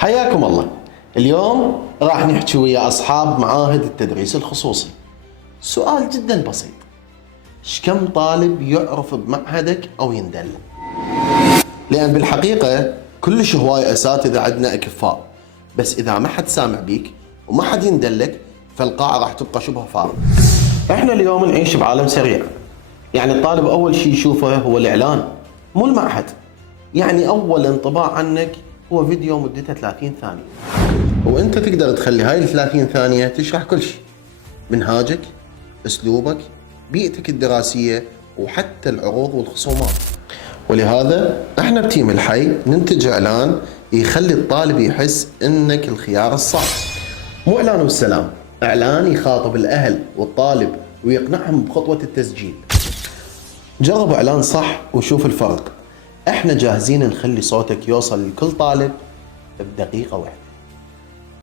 حياكم الله. اليوم راح نحكي ويا أصحاب معاهد التدريس الخصوصي. سؤال جدا بسيط: ايش كم طالب يعرف بمعهدك أو يندل؟ لأن بالحقيقة كلش هواي أساتذة عندنا أكفاء، بس إذا ما حد سامع بيك وما حد يندلك فالقاعة راح تبقى شبه فارغة. احنا اليوم نعيش بعالم سريع، يعني الطالب أول شيء يشوفه هو الإعلان مو المعهد. يعني أول انطباع عنك هو فيديو مدته 30 ثانية، وانت تقدر تخلي هاي ال 30 ثانية تشرح كل شيء: منهاجك، اسلوبك، بيئتك الدراسية، وحتى العروض والخصومات. ولهذا احنا بتيم الحي ننتج اعلان يخلي الطالب يحس انك الخيار الصح. مو اعلان والسلام، اعلان يخاطب الاهل والطالب ويقنعهم بخطوة التسجيل. جرب اعلان صح وشوف الفرق. احنا جاهزين نخلي صوتك يوصل لكل طالب بدقيقة واحدة.